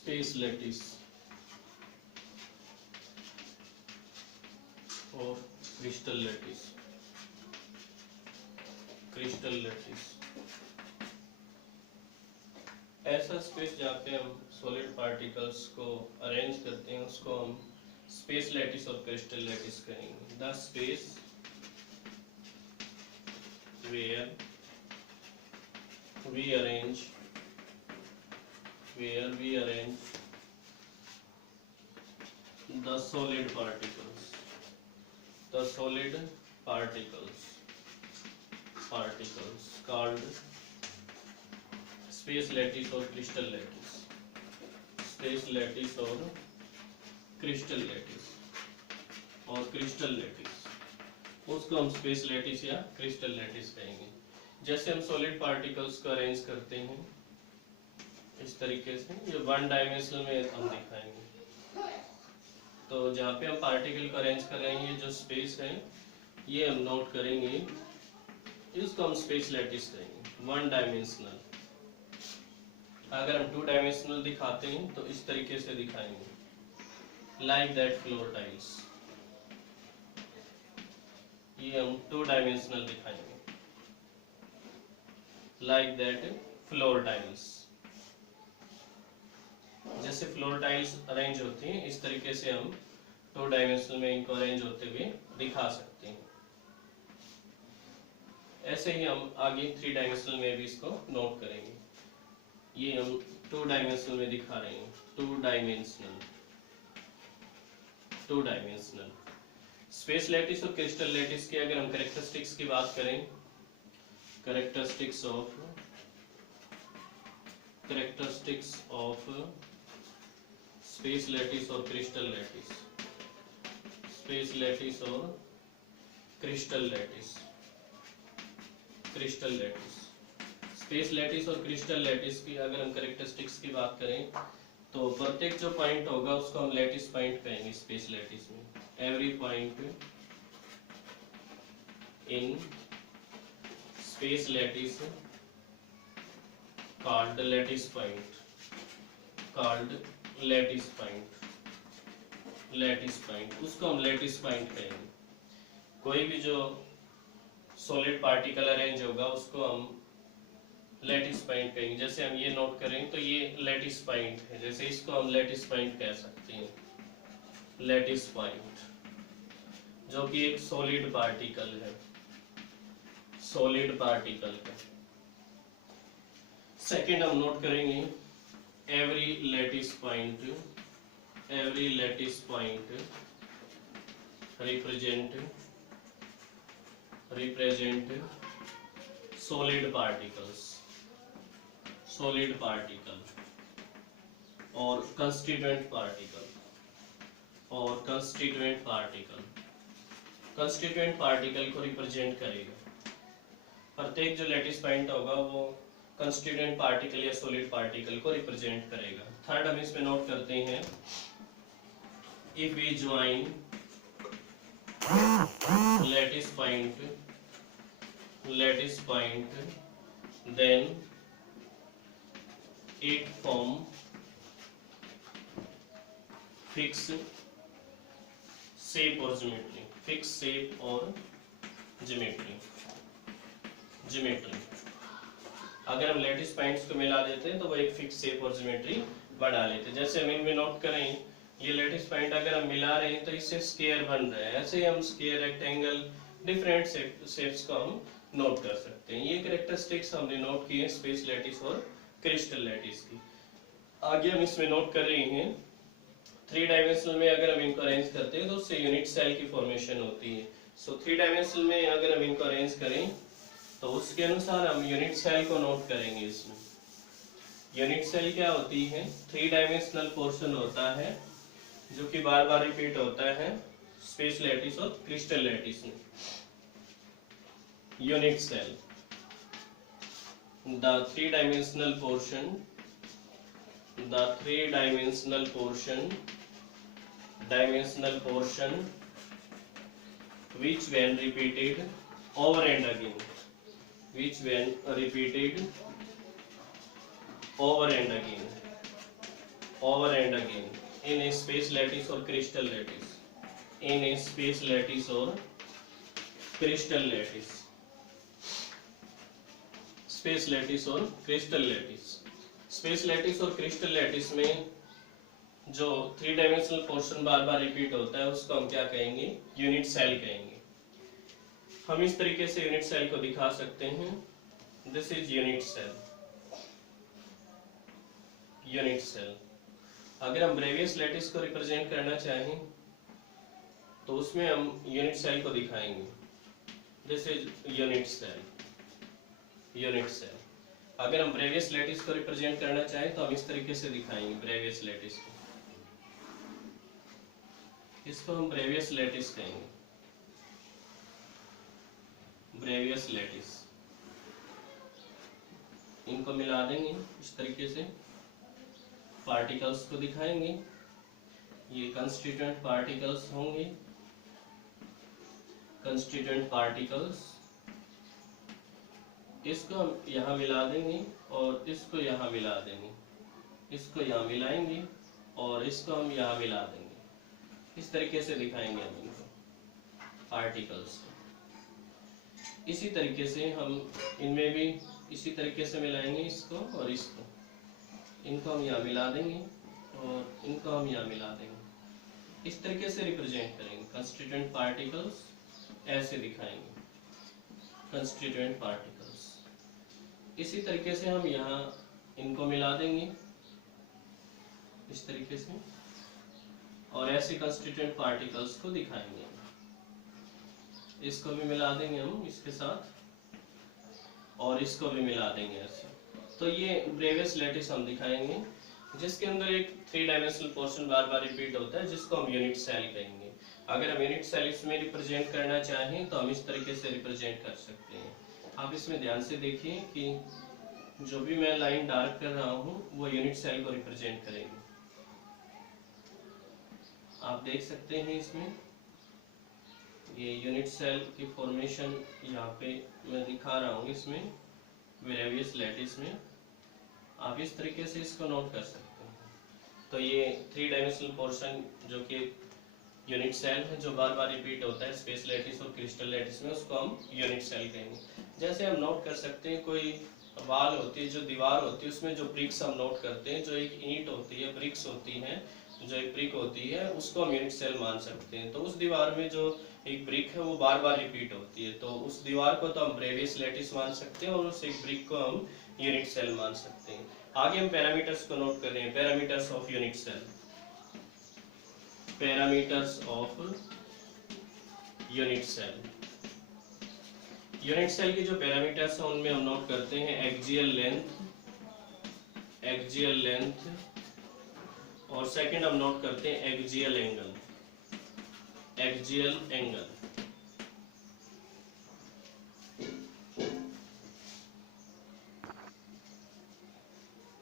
space lattice or crystal lattice. Crystal lattice ऐसा space जहाँ पे हम सॉलिड पार्टिकल्स को अरेंज करते हैं उसको हम स्पेस लैटिस और क्रिस्टल लैटिस कहेंगे. The space where we arrange the solid particles called space lattice or crystal lattice. Space lattice और crystal lattice और crystal lattice उसको हम space lattice या crystal lattice कहेंगे. जैसे हम solid particles को अरेंज करते हैं इस तरीके से, ये वन डायमेंशनल में हम दिखाएंगे. तो जहाँ पे हम पार्टिकल को अरेंज कर रहे हैं, ये जो स्पेस है ये हम नोट करेंगे, इसको हम स्पेस लैटिस कहेंगे. One dimensional. अगर हम टू डायमेंशनल दिखाते हैं तो इस तरीके से दिखाएंगे, लाइक दैट फ्लोर टाइल्स. ये हम टू डायमेंशनल दिखाएंगे, लाइक दैट फ्लोर टाइल्स. जैसे फ्लोर टाइल्स अरेंज होती हैं इस तरीके से हम टू डायमेंशनल में इनको अरेंज होते हुए दिखा सकते हैं. ऐसे ही हम आगे थ्री डायमेंशनल में भी इसको नोट करेंगे. ये हम टू डायमेंशनल में दिखा रहे हैं. टू डायमेंशनल स्पेस लैटिस और क्रिस्टल लैटिस की अगर हम कैरेक्टरिस्टिक्स की बात करें, कैरेक्टरिस्टिक्स ऑफ स्पेस लैटिस और क्रिस्टल लैटिस. स्पेस लैटिस और क्रिस्टल लैटिस. स्पेस लैटिस और क्रिस्टल लैटिस की अगर हम कैरेक्टरिस्टिक्स की बात करें तो प्रत्येक जो पॉइंट होगा उसको हम लैटिस पॉइंट कहेंगे. स्पेस लैटिस में every point in space lattice called lattice point. उसको हम लैटिस पॉइंट कहेंगे. कोई भी जो सॉलिड पार्टिकल अरेंज होगा उसको हम लैटिस पॉइंट कहेंगे. जैसे हम ये नोट करें तो ये लैटिस पॉइंट है, जैसे इसको हम लैटिस पॉइंट कह सकते हैं. लैटिस पॉइंट जो कि एक सॉलिड पार्टिकल है. सेकेंड हम नोट करेंगे every lattice point represent solid particle और कंस्टिट्यूएंट पार्टिकल को रिप्रेजेंट करेगा. प्रत्येक जो लैटिस पॉइंट होगा वो कंस्टिट्यूएंट पार्टिकल या सॉलिड पार्टिकल को रिप्रेजेंट करेगा. थर्ड हम इसमें नोट करते हैं, if we join lattice point then it form fix shape और ज्योमेट्री. अगर हम लैटिस पॉइंट्स को मिला देते हैं तो वो एक फिक्स शेप और ज्योमेट्री बना लेते हैं. जैसे हम इनमें नोट करें, ये लैटिस पॉइंट अगर हम मिला रहे हैं तो इससे स्क्वायर बन रहा है. ऐसे ही हम स्क्वायर, रेक्टेंगल, डिफरेंट शेप्स को हम नोट कर सकते हैं. ये कैरेक्टरिस्टिक्स हमने नोट किए स्पेस लैटिस और क्रिस्टल लैटिस की. आगे हम इसमें नोट कर रहे हैं थ्री डायमेंशनल में अगर हम इनको अरेंज करते हैं तो उससे यूनिट सेल की फॉर्मेशन होती है. सो थ्री डायमेंशनल में अगर हम इनको अरेंज करें तो उसके अनुसार हम यूनिट सेल को नोट करेंगे. इसमें यूनिट सेल क्या होती है? थ्री डायमेंशनल पोर्शन होता है जो कि बार बार रिपीट होता है स्पेस लैटिस और क्रिस्टल लैटिस में. Unit cell, the three dimensional portion which when repeated over and again over and again in a space lattice or crystal lattice, in a space lattice or crystal lattice, space lattice और crystal lattice. Space lattice और crystal lattice में जो 3 dimensional portion बार बार repeat होता है उसको हम क्या कहेंगे, यूनिट सेल कहेंगे। हम इस तरीके से यूनिट सेल को दिखा सकते हैं, this is unit cell, unit cell. अगर हम ब्रेवियस लैटिस को रिप्रेजेंट करना चाहें तो उसमें हम यूनिट सेल को दिखाएंगे, this is unit cell, unit cell. अगर हम ब्रेवियस लैटिस को रिप्रेजेंट करना चाहें तो हम इस तरीके से दिखाएंगे ब्रेवियस लैटिस को, इसको हम ब्रेवियस लैटिस कहेंगे, ब्रेवियस लैटिस। इनको मिला देंगे इस तरीके से, पार्टिकल्स को दिखाएंगे, ये कंस्टिट्यूएंट पार्टिकल्स होंगे, कंस्टिट्यूएंट पार्टिकल्स। इसको हम यहाँ मिला देंगे और इसको यहाँ मिला देंगे, इसको यहाँ मिलाएंगे और इसको हम यहाँ मिला देंगे। इस तरीके से दिखाएंगे हम इनको, पार्टिकल्स। इसी तरीके से हम इनमें भी इसी तरीके से मिलाएंगे इसको और इसको, इनको हम यहाँ मिला देंगे और इनको हम यहाँ मिला देंगे। इस तरीके से रिप्रेजेंट करेंगे, कंस्टिट्यूएंट पार्टिकल्स ऐसे दिखाएंगे, कंस्टिट्यूएंट पार्टिकल्स। इसी तरीके से हम यहाँ इनको मिला देंगे इस तरीके से और ऐसे कंस्टिट्यूएंट पार्टिकल्स को दिखाएंगे। इसको भी मिला देंगे हम इसके साथ और इसको भी मिला देंगे ऐसे। तो ये ब्रेवियस लैटिस हम दिखाएंगे जिसके अंदर एक 3 डायमेंशनल पोर्शन बार बार रिपीट होता है, जिसको हम यूनिट सेल कहेंगे। अगर हम यूनिट सेल इसमें रिप्रेजेंट करना चाहें तो हम इस तरीके से रिप्रेजेंट कर सकते हैं। आप इसमें ध्यान से देखिए कि जो भी मैं लाइन डार्क कर रहा हूँ वो यूनिट सेल को रिप्रेजेंट करेंगे। आप देख सकते हैं इसमें ये यूनिट सेल की फॉर्मेशन यहाँ पे मैं दिखा रहा हूँ, इसमें ब्रेवियस लैटिस में आप इस तरीके से इसको नोट कर सकते हैं। तो ये 3 डायमेंशनल पोर्शन जो कि यूनिट सेल है जो बार बार रिपीट होता है स्पेस लैटिस और क्रिस्टल लैटिस में, उसको हम यूनिट सेल कहेंगे। जैसे हम नोट कर सकते हैं कोई वाल होती है, जो दीवार होती है, उसमें जो ब्रिक्स हम नोट करते हैं, जो एक ईंट होती है, ब्रिक्स होती हैं, जो एक ब्रिक होती है उसको हम यूनिट सेल मान सकते हैं। तो उस दीवार में जो एक ब्रिक है वो बार बार रिपीट होती है, तो उस दीवार को तो हम ब्रेवियस लैटिस मान सकते हैं और उस एक ब्रिक को हम यूनिट सेल मान सकते हैं। आगे हम पैरामीटर्स को नोट कर रहे हैं, parameters of unit cell, parameters of unit cell. Unit cell की जो पैरामीटर्स हैं उनमें हम नोट करते हैं एक्सियल लेंथ, एक्सियल लेंथ, और सेकंड हम नोट करते हैं एक्सियल एंगल, एक्सियल एंगल।